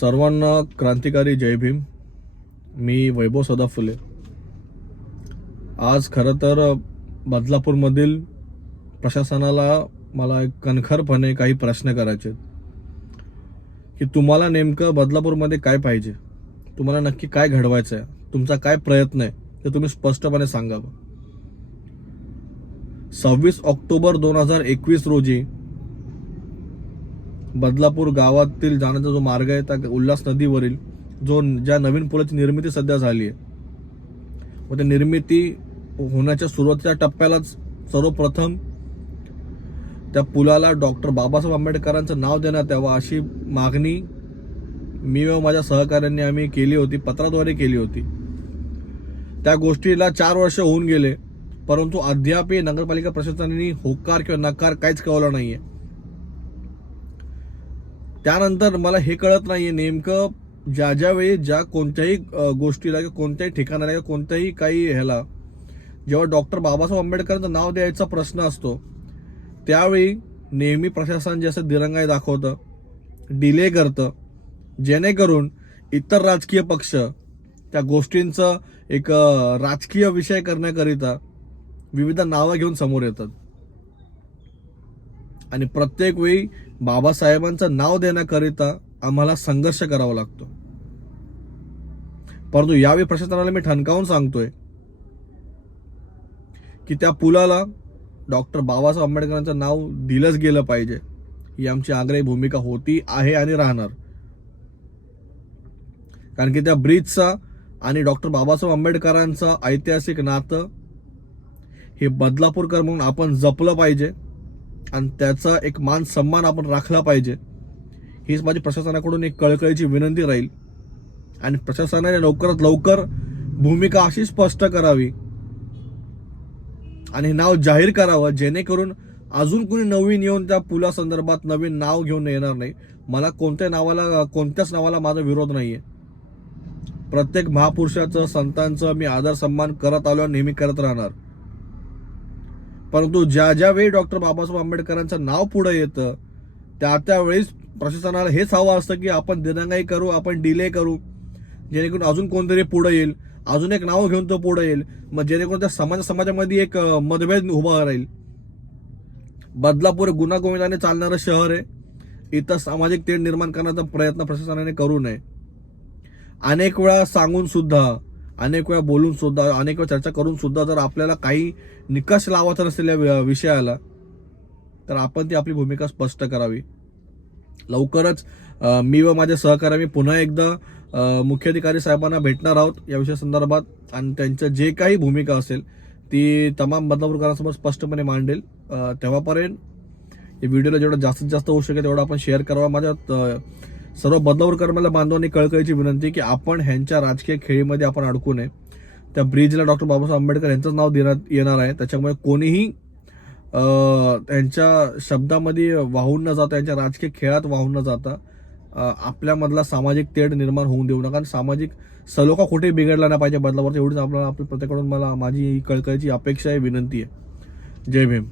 सर्वांना क्रांतिकारी जय भीम. मी वैभव सदा फुले आज खरं तर बदलापूरमधील प्रशासनाला मला एक कणखरपणे काही प्रश्न करायचे की तुम्हाला नेमकं बदलापूरमध्ये काय पाहिजे? तुम्हाला नक्की काय घडवायचं आहे तुमचा काय प्रयत्न आहे? ते तुम्ही स्पष्टपणे सांगावं सव्वीस ऑक्टोबर दोन हजार एकवीस रोजी बदलापूर गावातील जाण्याचा जो मार्ग आहे त्या उल्हास नदीवरील जो ज्या नवीन पुलाची निर्मिती सध्या झाली आहे व त्या निर्मिती होण्याच्या सुरुवातीच्या टप्प्यालाच सर्वप्रथम त्या पुलाला डॉक्टर बाबासाहेब आंबेडकरांचं नाव देण्यात यावं अशी मागणी मी व माझ्या सहकाऱ्यांनी आम्ही केली होती पत्राद्वारे केली होती. त्या गोष्टीला चार वर्ष होऊन गेले परंतु अद्यापही नगरपालिका प्रशासनाने होकार किंवा नकार काहीच कळवला आहे त्यानंतर मला हे कळत नाहीये नेमकं ज्या ज्या वेळी ज्या कोणत्याही गोष्टीला किंवा कोणत्याही ठिकाणाला किंवा कोणत्याही काही ह्याला जेव्हा डॉक्टर बाबासाहेब आंबेडकरांचं नाव द्यायचा प्रश्न असतो त्यावेळी नेहमी प्रशासन जे असं दिरंगाई दाखवतं डिले करतं जेणेकरून इतर राजकीय पक्ष त्या गोष्टींचं एक राजकीय विषय करण्याकरिता विविध नावं घेऊन समोर येतात. आणि प्रत्येक वेळी बाबासाहेबांचं नाव देण्याकरिता आम्हाला संघर्ष करावा लागतो. परंतु यावेळी प्रशासनाला मी ठणकावून सांगतोय की त्या पुलाला डॉक्टर बाबासाहेब आंबेडकरांचं नाव दिलंच गेलं पाहिजे. ही आमची आग्रही भूमिका होती आहे आणि राहणार. कारण की त्या ब्रिजचा आणि डॉक्टर बाबासाहेब आंबेडकरांचं ऐतिहासिक नातं हे बदलापूरकर म्हणून आपण जपलं पाहिजे. आणि त्याचा एक मान सन्मान आपण राखला पाहिजे. हीच माझी प्रशासनाकडून एक कळकळीची विनंती राहील. आणि प्रशासनाने लवकरात लवकर भूमिका अशी स्पष्ट करावी. आणि नाव जाहीर करावं जेणेकरून अजून कोणी नवीन येऊन त्या पुलासंदर्भात नवीन नाव घेऊन येणार नाही. मला कोणत्या नावाला कोणत्याच नावाला माझा विरोध नाही आहे प्रत्येक महापुरुषाचं संतांचं मी आदर सन्मान करत आलो आणि नेहमी करत राहणार. परंतु ज्या ज्या वेळी डॉक्टर बाबासाहेब आंबेडकरांचं नाव पुढे येतं त्या त्यावेळेस प्रशासनाला हेच हवं असतं की आपण दिनांगाई करू आपण डिले करू जेणेकरून अजून कोणतरी पुढे येईल अजून एक नाव घेऊन तो पुढे येईल मग जेणेकरून त्या समाज समाजामध्ये एक मतभेद उभा राहील. बदलापूर गुन्हा चालणारं शहर आहे. इथं सामाजिक तेढ निर्माण करण्याचा प्रयत्न प्रशासनाने करू नये. अनेक वेळा सांगून सुद्धा अनेक वेळा बोलून सुद्धा अनेक वेळा चर्चा करून सुद्धा जर आपल्याला काही निकष लावायचा नसेल वि- विषयाला तर आपण ती आपली भूमिका स्पष्ट करावी. लवकरच मी व माझे सहकारी मी पुन्हा एकदा मुख्याधिकारी साहेबांना भेटणार आहोत या विषया संदर्भात आणि त्यांचं जे काही भूमिका असेल ती तमाम बदलापूरकरांसमोर स्पष्टपणे मांडेल. तेव्हापर्यंत या व्हिडिओला जेवढं जास्तीत जास्त होऊ शकेल तेवढं आपण शेअर करावा. माझ्या सर्व बदलापूरकर मला बांधवांनी कळकळीची विनंती की आपण ह्यांच्या राजकीय खेळीमध्ये आपण अडकू नये. त्या ब्रिजला डॉक्टर बाबासाहेब आंबेडकर यांचंच नाव देण्यात येणार आहे. त्याच्यामुळे कोणीही त्यांच्या शब्दामध्ये वाहून न जाता यांच्या राजकीय खेळात वाहून न जाता आपल्यामधला सामाजिक तेढ निर्माण होऊन देऊ नका कारण सामाजिक सलोखा कुठे बिघडला नाही पाहिजे बदलावर एवढीच आपल्याला आपल्या प्रत्येकाकडून मला माझी कळकळीची अपेक्षा आहे विनंती आहे. जय भीम.